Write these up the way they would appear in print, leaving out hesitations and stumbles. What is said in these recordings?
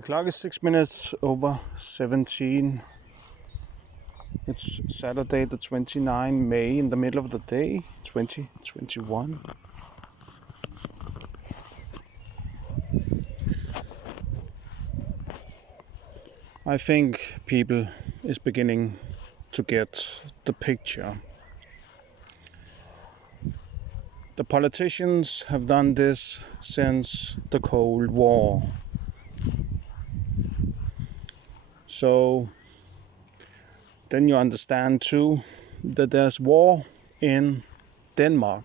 The clock is 6 minutes over 17. It's Saturday the 29th May in the middle of the day, 2021. I think people is beginning to get the picture. The politicians have done this since the Cold War. So then you understand too that there's war in Denmark,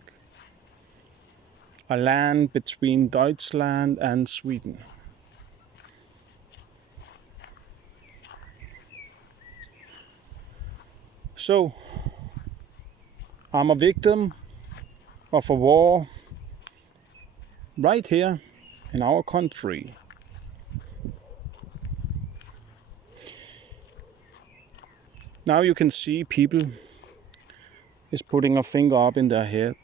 a land between Deutschland and Sweden. So I'm a victim of a war right here in our country. Now you can see people is putting a finger up in their head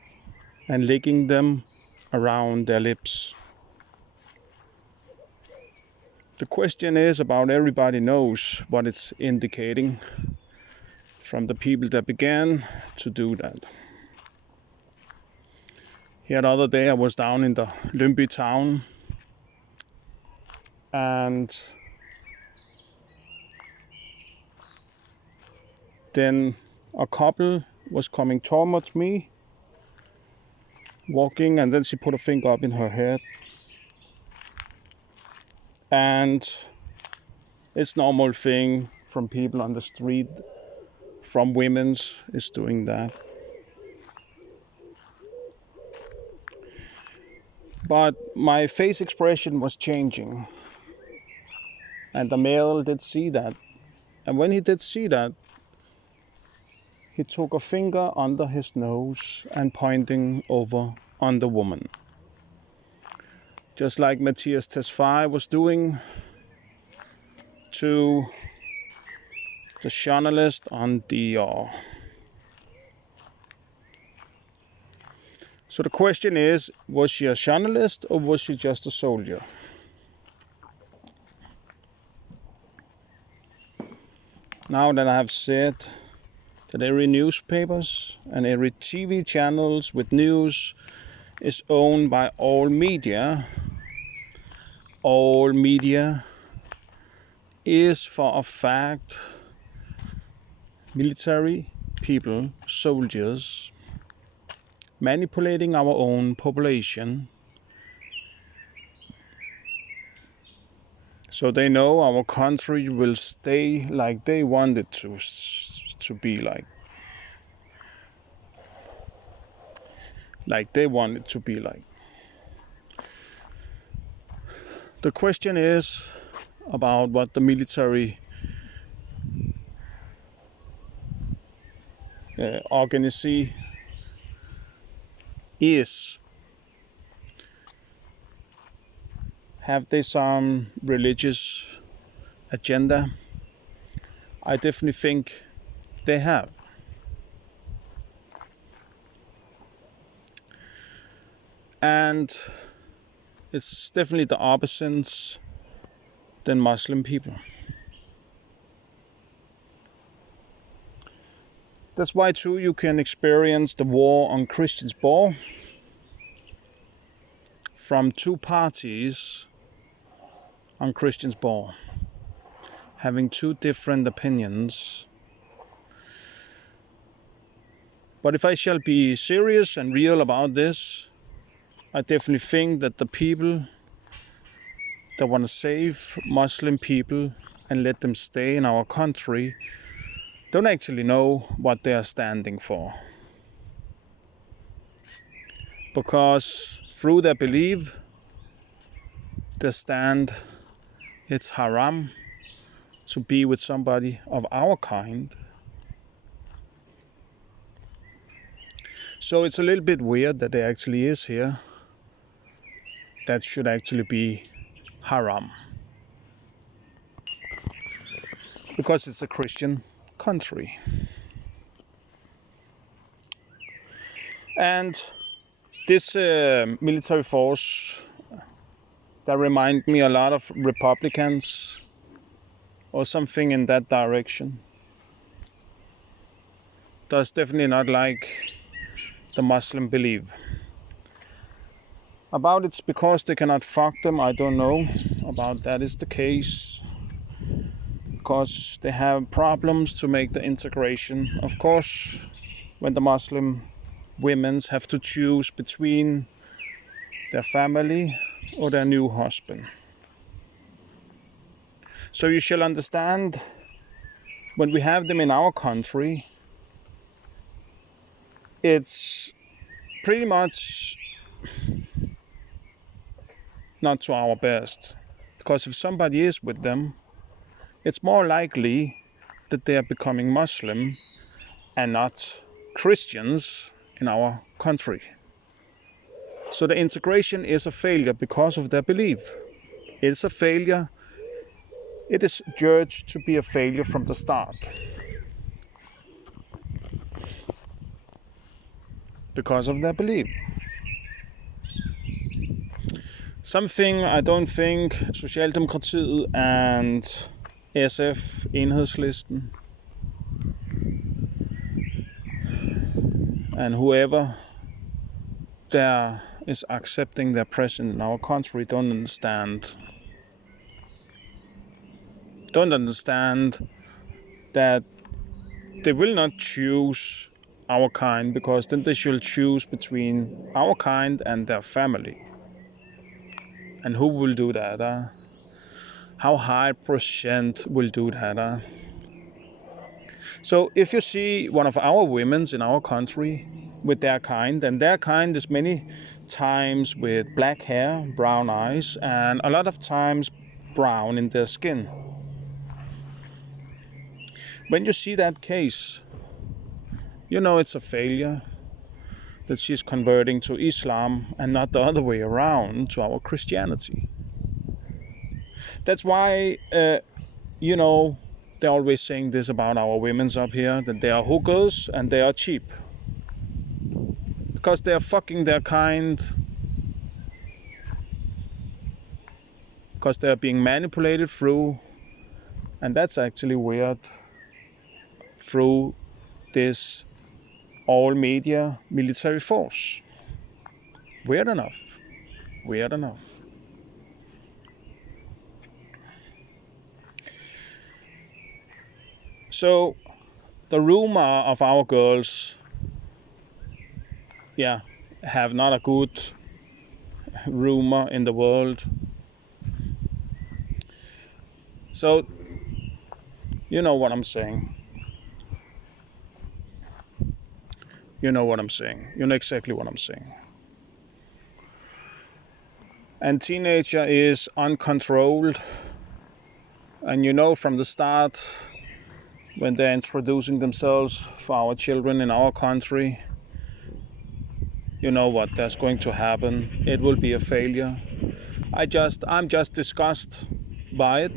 and licking them around their lips. The question is about everybody knows what it's indicating from the people that began to do that. Here the other day I was down in the Lyngby town and then a couple was coming towards me, walking, and then she put a finger up in her head. And it's normal thing from people on the street, from women's is doing that. But my face expression was changing. And the male did see that. And when he did see that, he took a finger under his nose and pointing over on the woman. Just like Mattias Tesfaye was doing to the journalist on DR. So the question is, was she a journalist or was she just a soldier? Now that I have said that every newspapers and every TV channels with news is owned by all media is for a fact military people, soldiers, manipulating our own population so they know our country will stay like they want it to be like they want it to be like. The question is about what the military organization is. Have they some religious agenda? I definitely think they have. And it's definitely the opposite than Muslim people. That's why too you can experience the war on Christiansborg from two parties on Christiansborg having two different opinions. But if I shall be serious and real about this, I definitely think that the people that want to save Muslim people and let them stay in our country don't actually know what they are standing for. Because through their belief, they stand it's haram to be with somebody of our kind. So it's a little bit weird that there actually is here that should actually be haram. Because it's a Christian country. And this military force that remind me a lot of Republicans or something in that direction. Does definitely not like the Muslim belief. About it's because they cannot fuck them, I don't know about that is the case. Because they have problems to make the integration. Of course, when the Muslim women have to choose between their family or their new husband. So you shall understand, when we have them in our country, it's pretty much not to our best. Because if somebody is with them, it's more likely that they are becoming Muslim and not Christians in our country. So the integration is a failure because of their belief. It's a failure. It is judged to be a failure from the start. Because of their belief. Something I don't think Socialdemokratiet and SF, Enhedslisten, and whoever there is accepting their presence in our country don't understand. Don't understand that they will not choose our kind, because then they should choose between our kind and their family. And who will do that? How high percent will do that? So if you see one of our women in our country with their kind, and their kind is many times with black hair, brown eyes, and a lot of times brown in their skin. When you see that case, you know it's a failure, that she's converting to Islam and not the other way around, to our Christianity. That's why, they're always saying this about our women's up here, that they are hookers and they are cheap. Because they are fucking their kind. Because they are being manipulated through, and that's actually weird, through this all media military force. Weird enough. Weird enough. So the rumor of our girls, have not a good rumor in the world. So you know what I'm saying. You know what I'm saying. You know exactly what I'm saying. And teenager is uncontrolled. And you know from the start, when they're introducing themselves for our children in our country, you know what that's going to happen. It will be a failure. I'm just disgusted by it.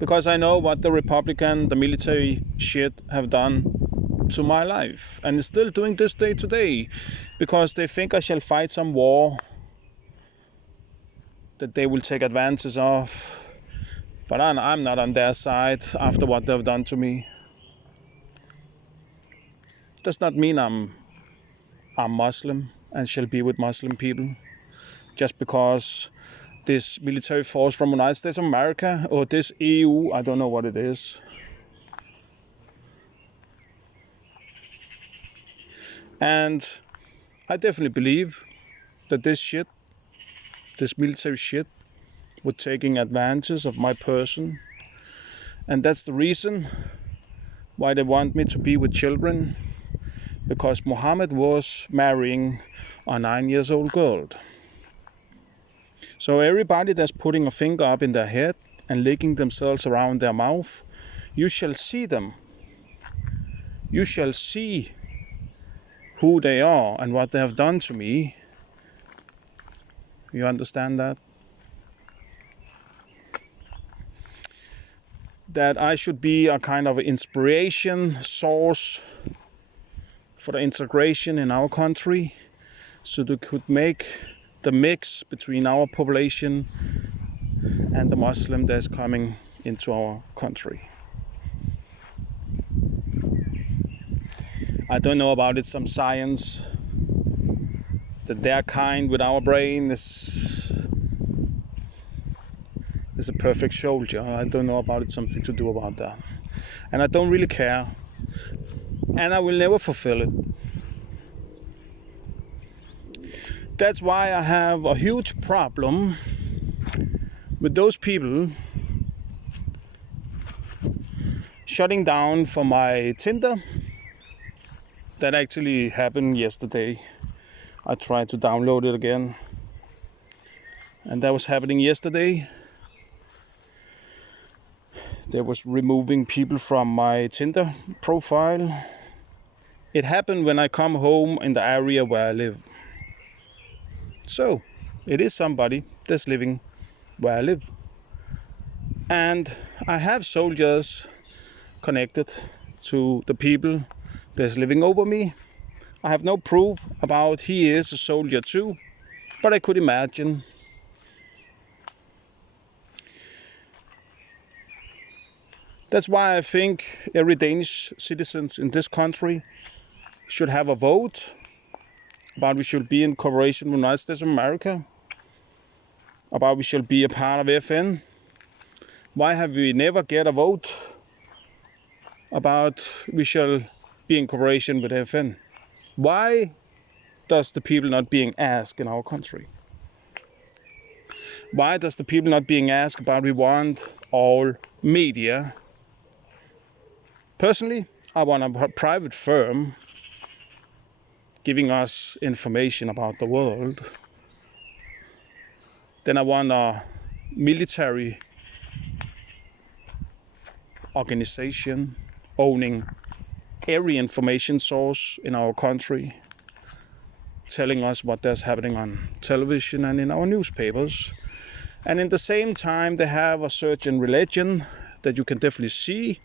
Because I know what the Republican, the military shit have done to my life. And it's still doing this day today. Because they think I shall fight some war that they will take advantage of. But I'm not on their side after what they've done to me. Does not mean I'm Muslim and shall be with Muslim people. Just because this military force from the United States of America, or this EU, I don't know what it is. And I definitely believe that this military shit, was taking advantage of my person. And that's the reason why they want me to be with children. Because Muhammad was marrying a 9-year-old girl. So everybody that's putting a finger up in their head and licking themselves around their mouth, you shall see them. You shall see who they are and what they have done to me. You understand that? That I should be a kind of inspiration source for the integration in our country. so they could make the mix between our population and the Muslim that's coming into our country. I don't know about it, some science, that their kind with our brain is a perfect soldier. I don't know about it, something to do about that. And I don't really care. And I will never fulfill it. That's why I have a huge problem with those people shutting down for my Tinder. That actually happened yesterday. I tried to download it again. And that was happening yesterday. They was removing people from my Tinder profile. It happened when I come home in the area where I live. So, it is somebody that's living where I live. And I have soldiers connected to the people that's living over me. I have no proof about he is a soldier too, but I could imagine. That's why I think every Danish citizens in this country should have a vote about we should be in cooperation with the United States of America, about we should be a part of FN. Why have we never get a vote about we shall be in cooperation with FN? Why does the people not being asked in our country? Why does the people not being asked about we want all media? Personally, I want a private firm giving us information about the world. Then I want a military organization owning every information source in our country, telling us what there's happening on television and in our newspapers. And in the same time, they have a certain religion that you can definitely see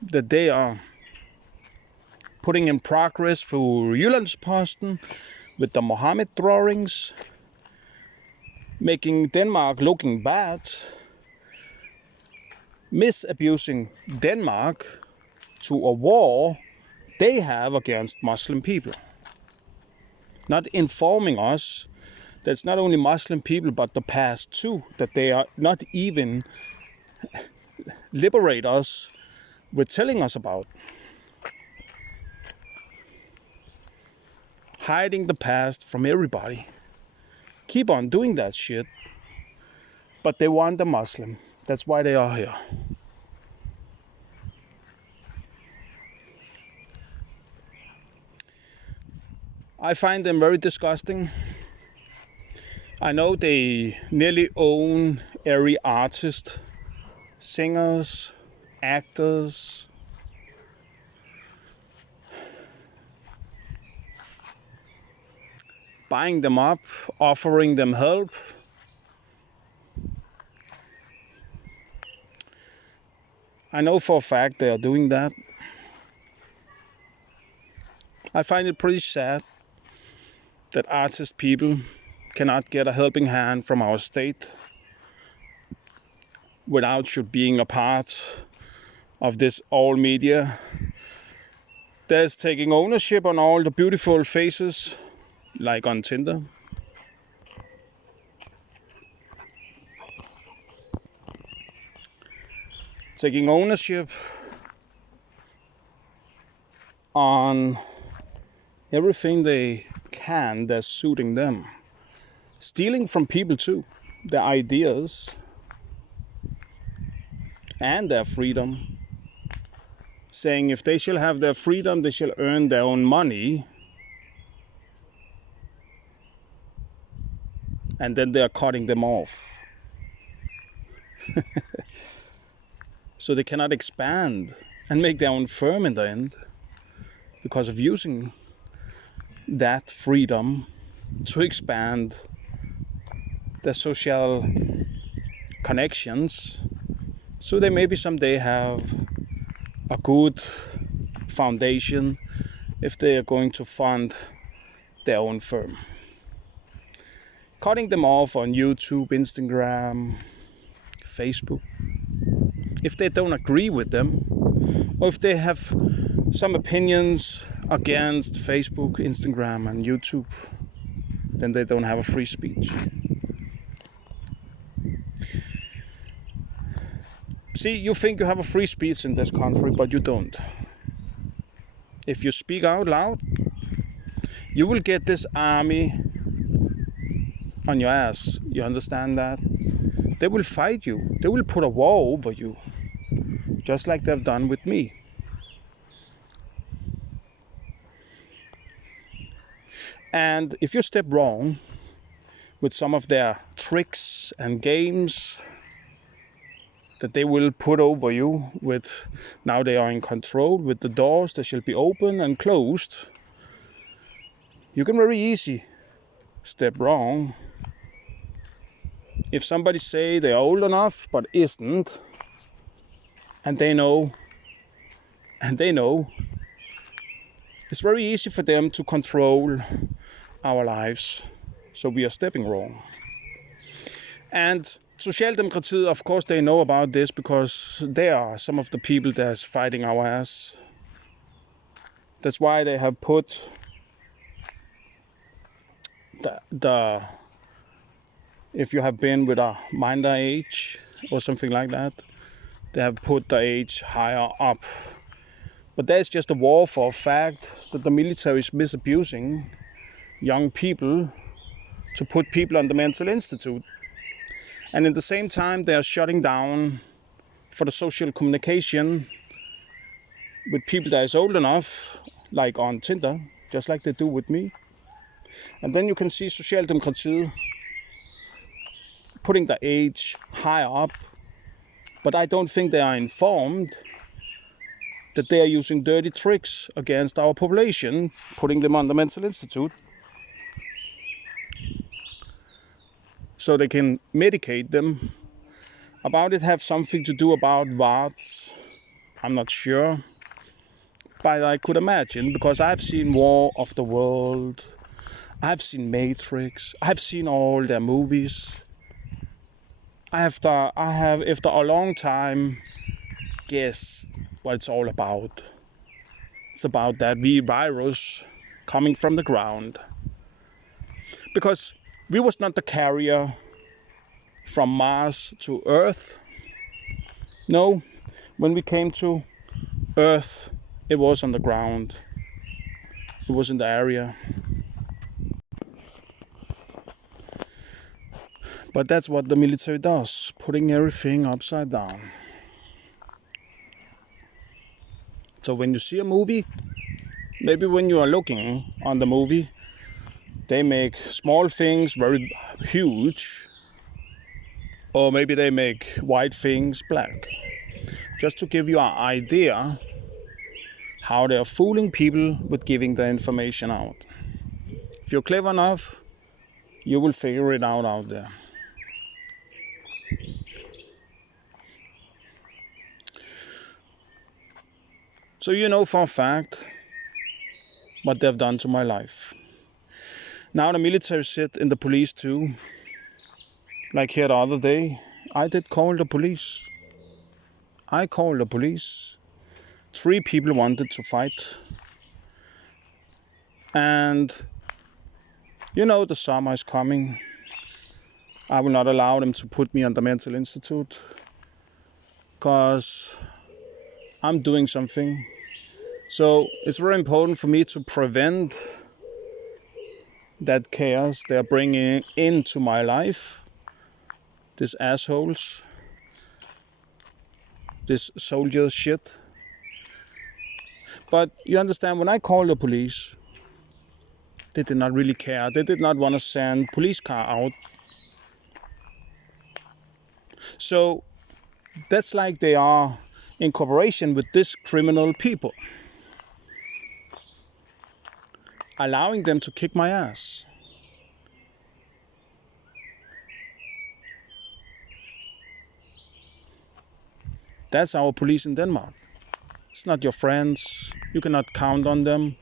that they are putting in progress for Jyllands-Posten with the Mohammed drawings, making Denmark looking bad, misabusing Denmark to a war they have against Muslim people. Not informing us that it's not only Muslim people but the past too, that they are not even liberate us with telling us about. Hiding the past from everybody. Keep on doing that shit. But they want the Muslim. That's why they are here. I find them very disgusting. I know they nearly own every artist, singers, actors. Buying them up, offering them help. I know for a fact they are doing that. I find it pretty sad that artist people cannot get a helping hand from our state without should being a part of this all media that's taking ownership on all the beautiful faces like on Tinder. Taking ownership on everything they can that's suiting them. Stealing from people too, their ideas and their freedom. Saying if they shall have their freedom, they shall earn their own money. And then they are cutting them off. So they cannot expand and make their own firm in the end because of using that freedom to expand their social connections, so they maybe someday have a good foundation if they are going to fund their own firm. Cutting them off on YouTube, Instagram, Facebook. If they don't agree with them, or if they have some opinions against Facebook, Instagram, and YouTube, then they don't have a free speech. See, you think you have a free speech in this country, but you don't. If you speak out loud, you will get this army on your ass. You understand that? They will fight you. They will put a war over you, just like they've done with me. And if you step wrong with some of their tricks and games that they will put over you with, now they are in control with the doors, they shall be open and closed. You can very easy step wrong. If somebody say they are old enough but isn't, and they know, it's very easy for them to control our lives. So we are stepping wrong. And Socialdemokratiet, of course, they know about this because they are some of the people that's fighting our ass. That's why they have put the if you have been with a minor age or something like that, they have put the age higher up. But there's just a war for a fact that the military is misusing young people to put people on the mental institute. And at the same time, they are shutting down for the social communication with people that is old enough, like on Tinder, just like they do with me. And then you can see Socialdemokratiet putting the age higher up, but I don't think they are informed that they are using dirty tricks against our population, putting them on the mental institute, so they can medicate them. About it have something to do about VARs, I'm not sure, but I could imagine, because I've seen War of the World, I've seen Matrix, I've seen all their movies. I have after a long time guess what it's all about. It's about that virus coming from the ground. Because we was not the carrier from Mars to Earth. No, when we came to Earth, it was on the ground. It was in the area. But that's what the military does, putting everything upside down. So when you see a movie, maybe when you are looking on the movie, they make small things very huge, or maybe they make white things black. Just to give you an idea how they are fooling people with giving the information out. If you're clever enough, you will figure it out there. So you know for a fact what they've done to my life. Now the military sit in the police too. Like here the other day, I did call the police. I called the police. 3 people wanted to fight. And you know the summer is coming. I will not allow them to put me on the mental institute, because I'm doing something. So it's very important for me to prevent that chaos they are bringing into my life. These assholes. This soldier shit. But you understand, when I called the police, they did not really care. They did not want to send police car out. So that's like they are in cooperation with these criminal people, allowing them to kick my ass. That's our police in Denmark. It's not your friends. You cannot count on them.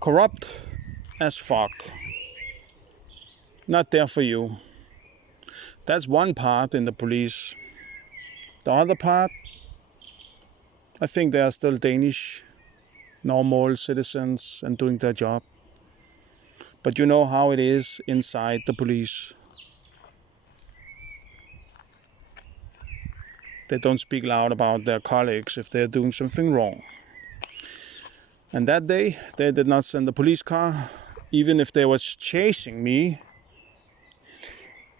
corrupt as fuck. Not there for you. That's one part in the police. The other part, I think they are still Danish, normal citizens and doing their job. But you know how it is inside the police. They don't speak loud about their colleagues if they're doing something wrong. And that day, they did not send a police car, even if they was chasing me.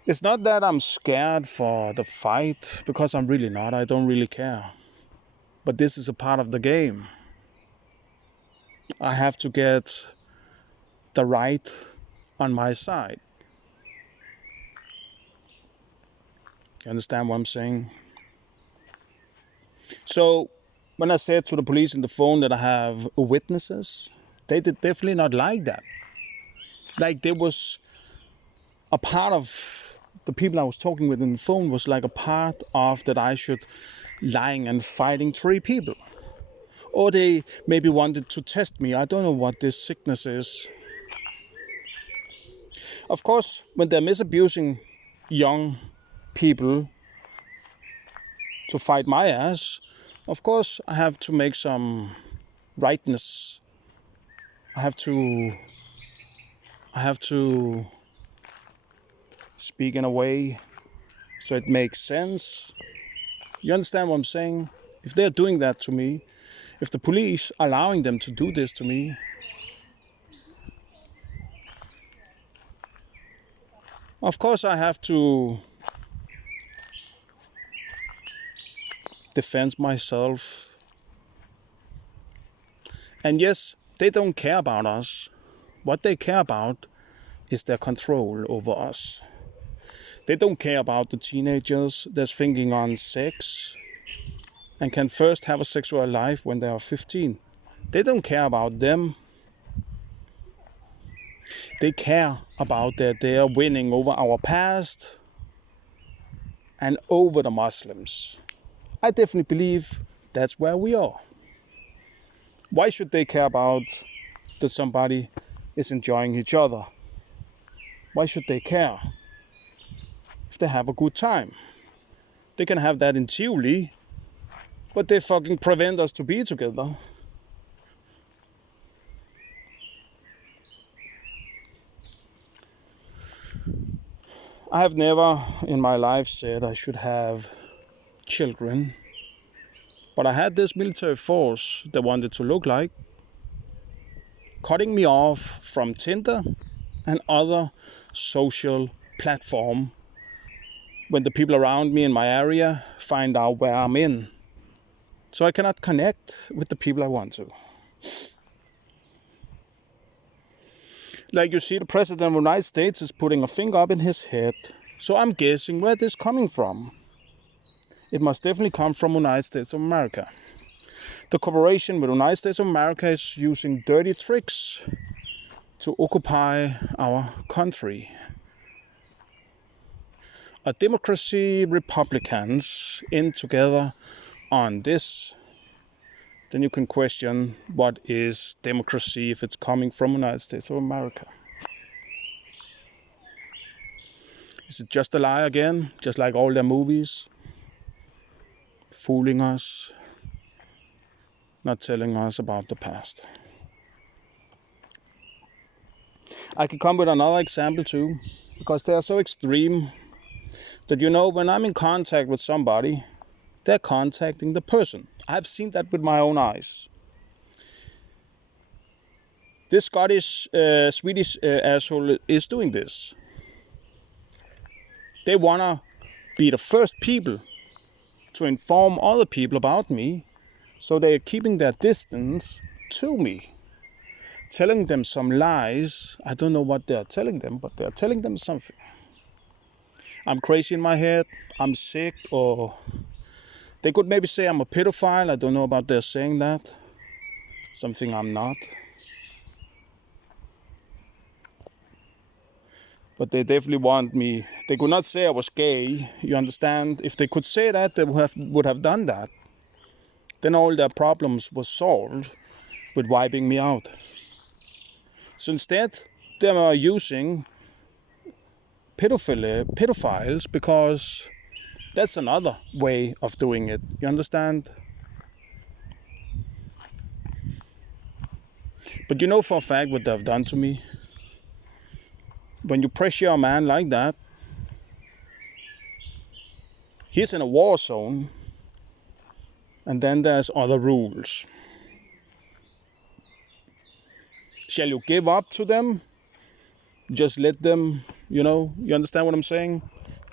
It's not that I'm scared for the fight, because I'm really not. I don't really care. But this is a part of the game. I have to get the right on my side. You understand what I'm saying? So, when I said to the police in the phone that I have witnesses, they did definitely not like that. Like, there was a part of the people I was talking with in the phone was like a part of that I should lying and fighting 3 people. Or they maybe wanted to test me. I don't know what this sickness is. Of course, when they're misabusing young people to fight my ass, of course I have to make some rightness. I have to speak in a way so it makes sense. You understand what I'm saying? If they're doing that to me, if the police are allowing them to do this to me, of course I have to defend myself. And yes, they don't care about us. What they care about is their control over us. They don't care about the teenagers that's thinking on sex and can first have a sexual life when they are 15. They don't care about them. They care about that they are winning over our past and over the Muslims. I definitely believe that's where we are. Why should they care about that somebody is enjoying each other? Why should they care? If they have a good time. They can have that in Tivoli, but they fucking prevent us to be together. I have never in my life said I should have children, but I had this military force that wanted to look like, cutting me off from Tinder and other social platform when the people around me in my area find out where I'm in. So I cannot connect with the people I want to. Like you see, the President of the United States is putting a finger up in his head. So I'm guessing where this is coming from. It must definitely come from the United States of America. The cooperation with the United States of America is using dirty tricks to occupy our country. A democracy, Republicans in together on this, then you can question what is democracy if it's coming from the United States of America. Is it just a lie again, just like all their movies? Fooling us, not telling us about the past. I can come with another example too, because they are so extreme that, you know, when I'm in contact with somebody, they're contacting the person. I've seen that with my own eyes. This Swedish asshole is doing this. They wanna be the first people to inform other people about me, so they're keeping their distance to me, telling them some lies. I don't know what they're telling them, but they're telling them something. I'm crazy in my head, I'm sick, or they could maybe say I'm a pedophile. I don't know about their saying that. Something I'm not. But they definitely want me. They could not say I was gay, you understand? If they could say that, they would have done that. Then all their problems were solved with wiping me out. So instead, they are using pedophiles because that's another way of doing it. You understand? But you know for a fact what they've done to me. When you pressure a man like that, he's in a war zone, and then there's other rules. Shall you give up to them? Just let them, you understand what I'm saying?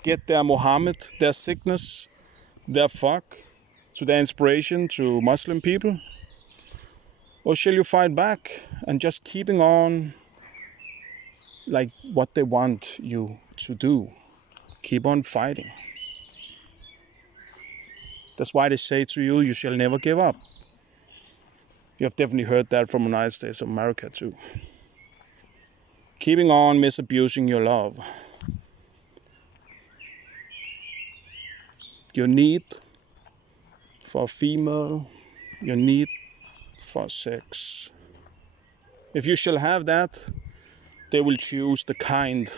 Get their Muhammad, their sickness, their fuck, to their inspiration to Muslim people? Or shall you fight back and just keeping on like what they want you to do? Keep on fighting. That's why they say to you, you shall never give up. You have definitely heard that from the United States of America too. Keeping on misabusing your love. Your need for a female, your need for sex. If you shall have that, they will choose the kind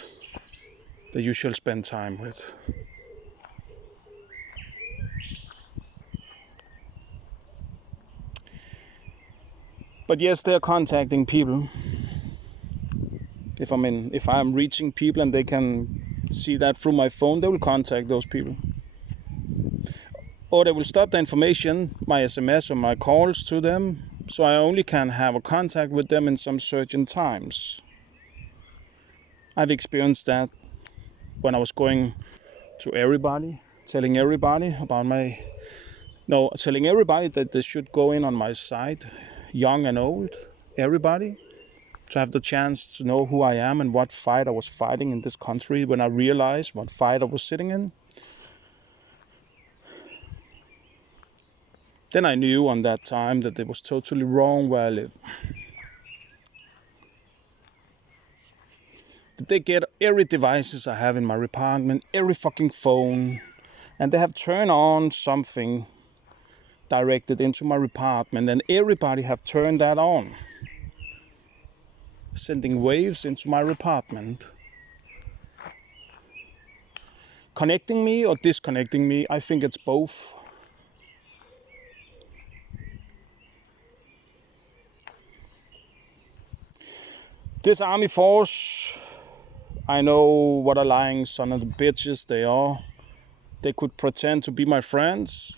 that you shall spend time with. But yes, they are contacting people. If I'm reaching people and they can see that through my phone, they will contact those people. Or they will stop the information, my SMS or my calls to them, so I only can have a contact with them in some certain times. I've experienced that when I was going to everybody, telling everybody that they should go in on my site, young and old, everybody, to have the chance to know who I am and what fight I was fighting in this country when I realized what fight I was sitting in. Then I knew on that time that it was totally wrong where I live. That they get every devices I have in my apartment, every fucking phone, and they have turned on something directed into my apartment, and everybody have turned that on. Sending waves into my apartment. Connecting me or disconnecting me, I think it's both. This army force, I know what a lying son of the bitches they are. They could pretend to be my friends.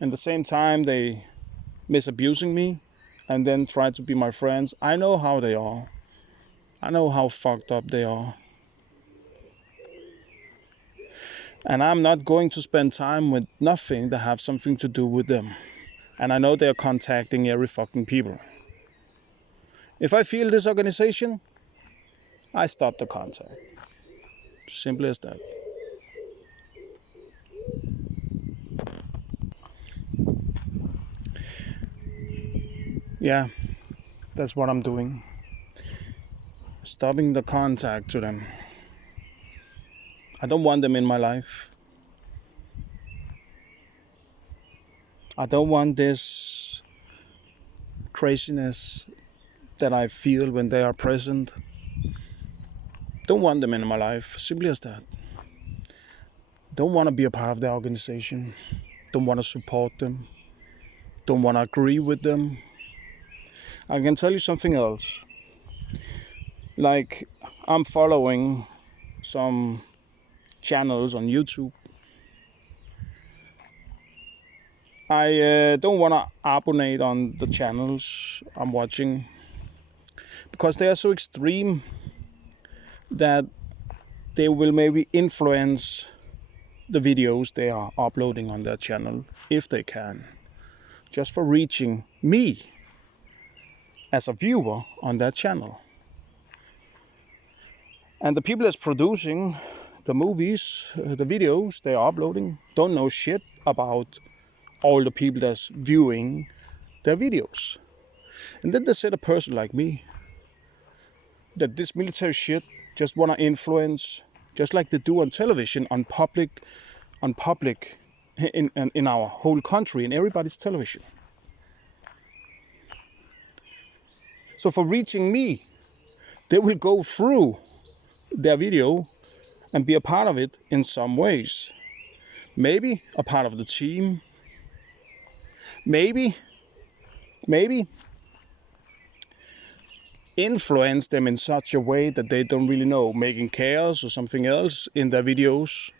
At the same time, they misabusing me and then try to be my friends. I know how they are. I know how fucked up they are. And I'm not going to spend time with nothing that have something to do with them. And I know they're contacting every fucking people. If I feel this organization, I stop the contact. Simple as that. Yeah, that's what I'm doing. Stopping the contact to them. I don't want them in my life. I don't want this craziness that I feel when they are present. Don't want them in my life. Simply as that. Don't want to be a part of their organization. Don't want to support them. Don't want to agree with them. I can tell you something else. Like, I'm following some channels on YouTube. I don't want to abonnate on the channels I'm watching because they are so extreme that they will maybe influence the videos they are uploading on their channel, if they can, just for reaching me as a viewer on that channel. And the people that's producing the movies, the videos they are uploading, don't know shit about all the people that's viewing their videos. And then they said a person like me, that this military shit just want to influence, just like they do on television, on public in our whole country, in everybody's television. So for reaching me, they will go through their video and be a part of it in some ways. Maybe a part of the team. Maybe influence them in such a way that they don't really know, making chaos or something else in their videos,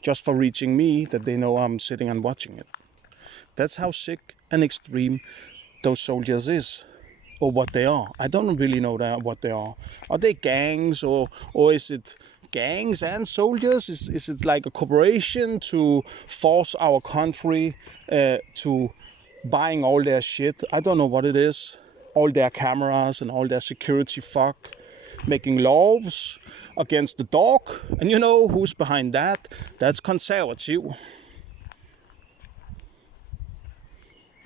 just for reaching me, that they know I'm sitting and watching it. That's how sick and extreme those soldiers is, or what they are. I don't really know what they are. Are they gangs, or is it gangs and soldiers? Is it like a corporation to force our country to buying all their shit? I don't know what it is. All their cameras and all their security fuck, making laws against the dog. And you know who's behind that? That's conservative.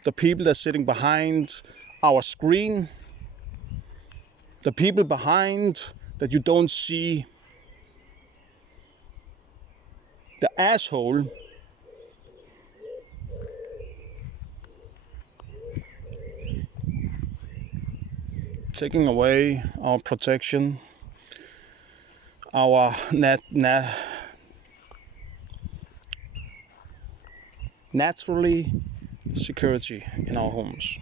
The people that's sitting behind our screen, the people behind that you don't see, the asshole taking away our protection, our naturally security in our homes.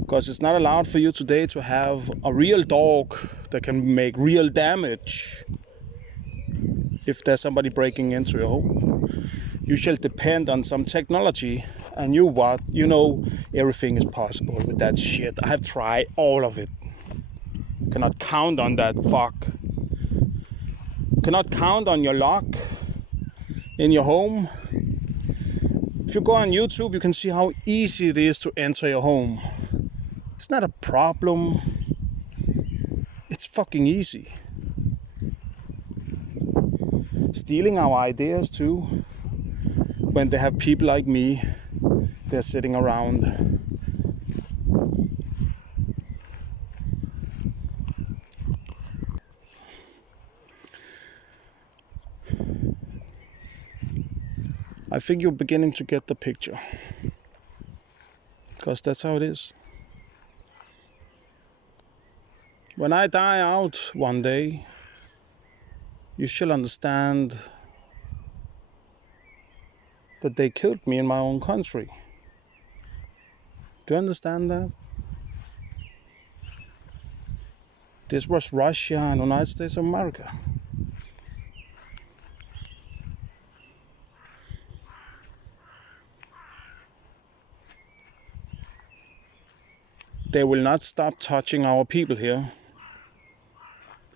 Because it's not allowed for you today to have a real dog that can make real damage if there's somebody breaking into your home. You shall depend on some technology, and you know everything is possible with that shit. I have tried all of it. Cannot count on that fuck. Cannot count on your lock in your home. If you go on YouTube, you can see how easy it is to enter your home. It's not a problem. It's fucking easy. Stealing our ideas too, when they have people like me, they're sitting around. I think you're beginning to get the picture, because that's how it is. When I die out one day, you shall understand that they killed me in my own country. Do you understand that? This was Russia and the United States of America. They will not stop touching our people here,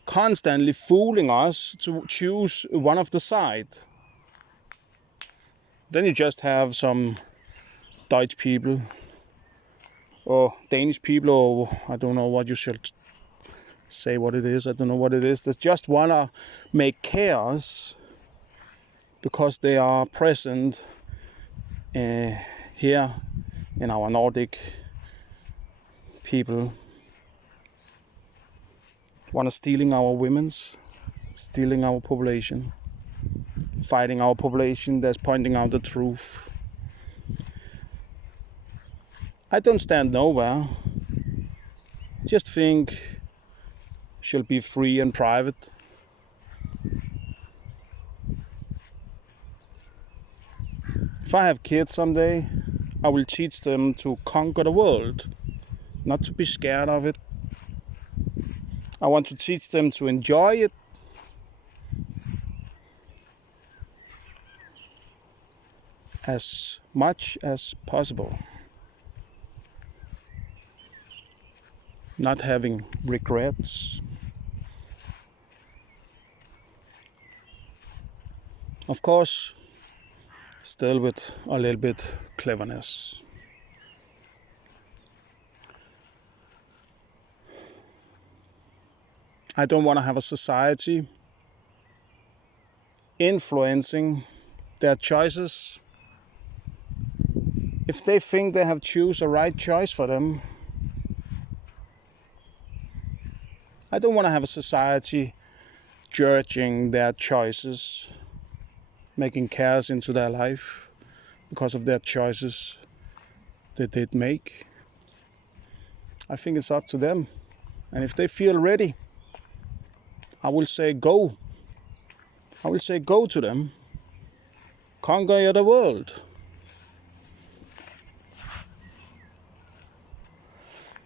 constantly fooling us to choose one of the side. Then you just have some Dutch people or Danish people, or I don't know what you should say what it is. I don't know what it is. That just wanna make chaos because they are present here in our Nordic people. Wanna stealing our women's, stealing our population, fighting our population that's pointing out the truth. I don't stand nowhere. Just think she'll be free and private. If I have kids someday, I will teach them to conquer the world, not to be scared of it. I want to teach them to enjoy it. As much as possible. Not having regrets. Of course, still with a little bit cleverness. I don't want to have a society influencing their choices. If they think they have choose a right choice for them, I don't want to have a society judging their choices, making chaos into their life because of their choices. they did make. I think it's up to them. And if they feel ready, I will say go. I will say go to them. Conquer the world.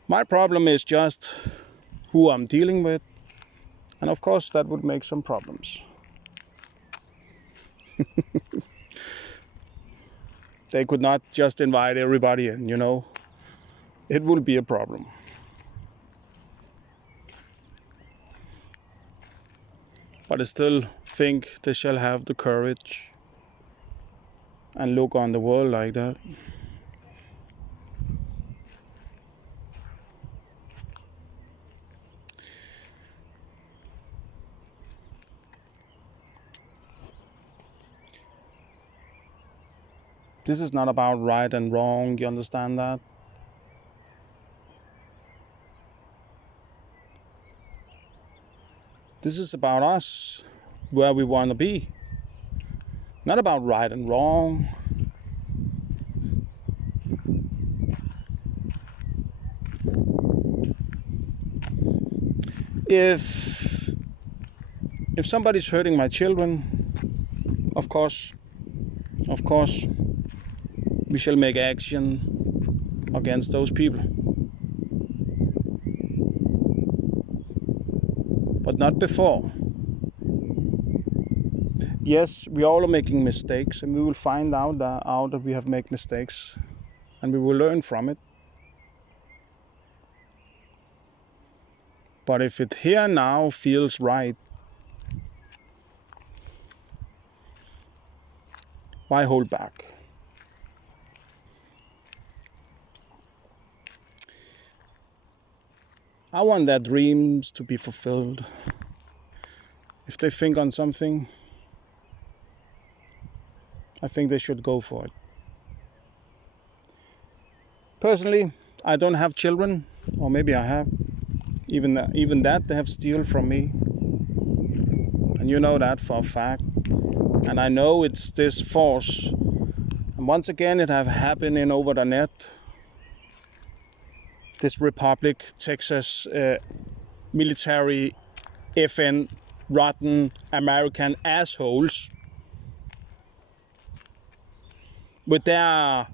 My problem is just who I'm dealing with. And of course that would make some problems. They could not just invite everybody in, you know. It will be a problem. But I still think they shall have the courage and look on the world like that. This is not about right and wrong, you understand that? This is about us, where we want to be. Not about right and wrong. If somebody's hurting my children, of course, we shall make action against those people. But not before. Yes, we all are making mistakes, and we will find out that we have made mistakes, and we will learn from it. But if it here now feels right, why hold back? I want their dreams to be fulfilled. If they think on something, I think they should go for it. Personally, I don't have children, or maybe I have. Even that they have stolen from me. And you know that for a fact. And I know it's this force. And once again, it have happened in over the net. This Republic, Texas, military, FN, rotten American assholes with their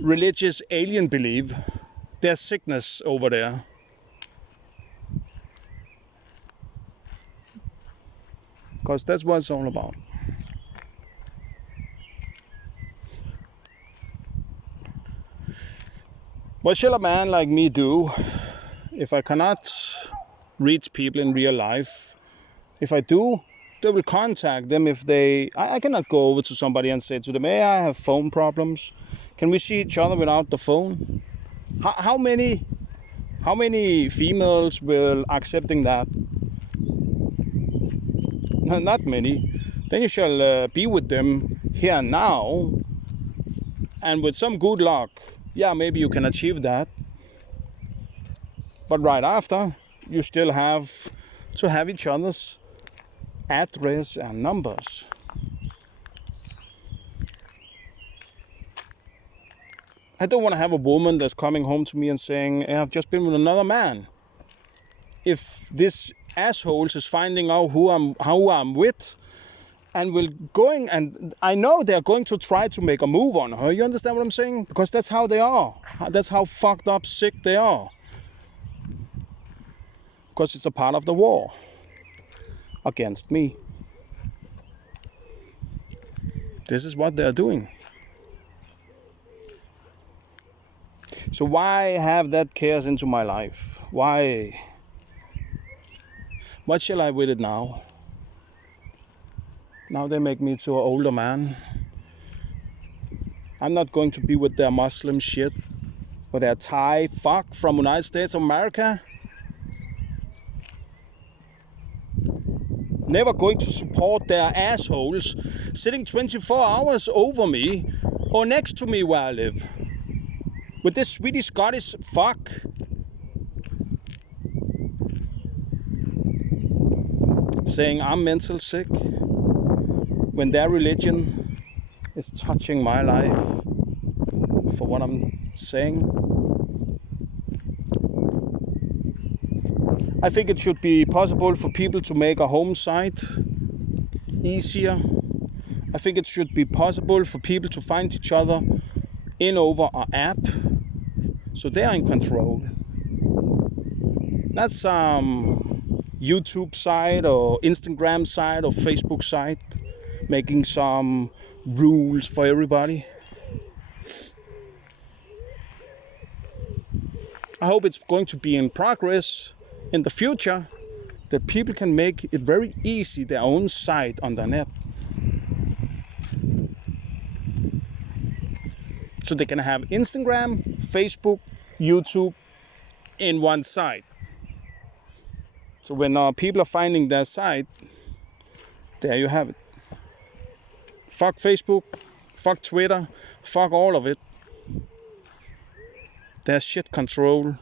religious alien belief, their sickness over there. Because that's what it's all about. What shall a man like me do if I cannot reach people in real life? If I do, they will contact them if they... I cannot go over to somebody and say to them, hey, I have phone problems. Can we see each other without the phone? How many females will accepting that? Not many. Then you shall be with them here and now, and with some good luck, yeah, maybe you can achieve that. But right after, you still have to have each other's address and numbers. I don't want to have a woman that's coming home to me and saying, I've just been with another man. If this asshole is finding out who I'm with, and and I know they're going to try to make a move on her. You understand what I'm saying? Because that's how they are. That's how fucked up sick they are. Because it's a part of the war against me. This is what they're doing. So why have that cares into my life? Why? What shall I with it now? Now they make me to an older man. I'm not going to be with their Muslim shit. Or their Thai fuck from United States of America. Never going to support their assholes sitting 24 hours over me or next to me where I live. With this Swedish Scottish fuck. Saying I'm mental sick. When their religion is touching my life. for what I'm saying. I think it should be possible for people to make a home site easier. I think it should be possible for people to find each other in over an app, so they are in control. Not some YouTube site or Instagram site or Facebook site making some rules for everybody. I hope it's going to be in progress in the future, that people can make it very easy their own site on the net. So they can have Instagram, Facebook, YouTube in one site. So when people are finding their site, there you have it. Fuck Facebook, fuck Twitter, fuck all of it. There's shit control.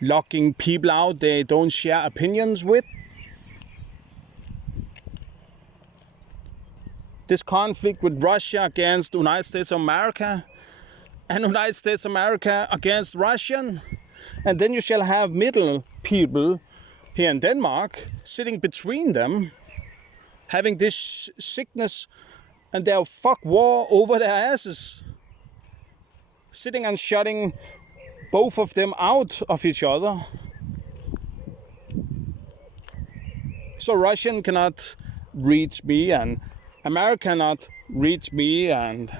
Locking people out they don't share opinions with. This conflict with Russia against the United States of America, and United States of America against Russian. And then you shall have middle people here in Denmark sitting between them, having this sickness, and they'll fuck war over their asses, sitting and shutting both of them out of each other. So Russian cannot reach me, and America cannot reach me, and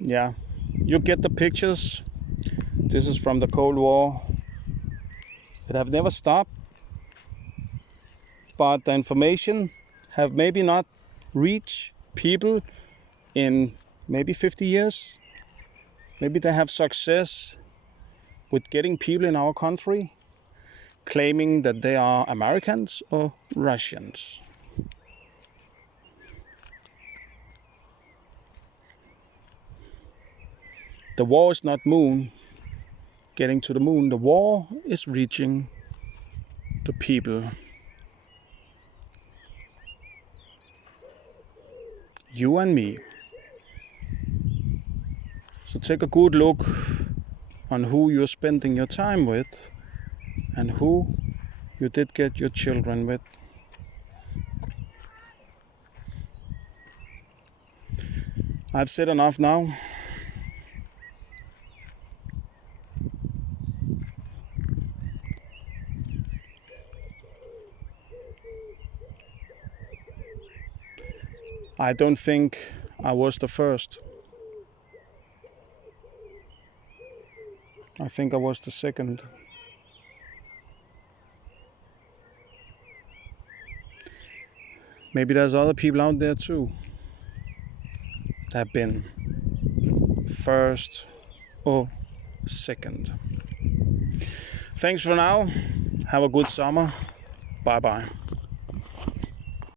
yeah, you get the pictures. This is from the Cold War. It have never stopped, but the information have maybe not reached people in maybe 50 years. Maybe they have success with getting people in our country claiming that they are Americans or Russians. The war is not getting to the moon. The war is reaching the people. You and me. So take a good look on who you're spending your time with and who you did get your children with. I've said enough now. I don't think I was the first. I think I was the second. Maybe there's other people out there too that have been first or second. Thanks for now. Have a good summer. Bye bye.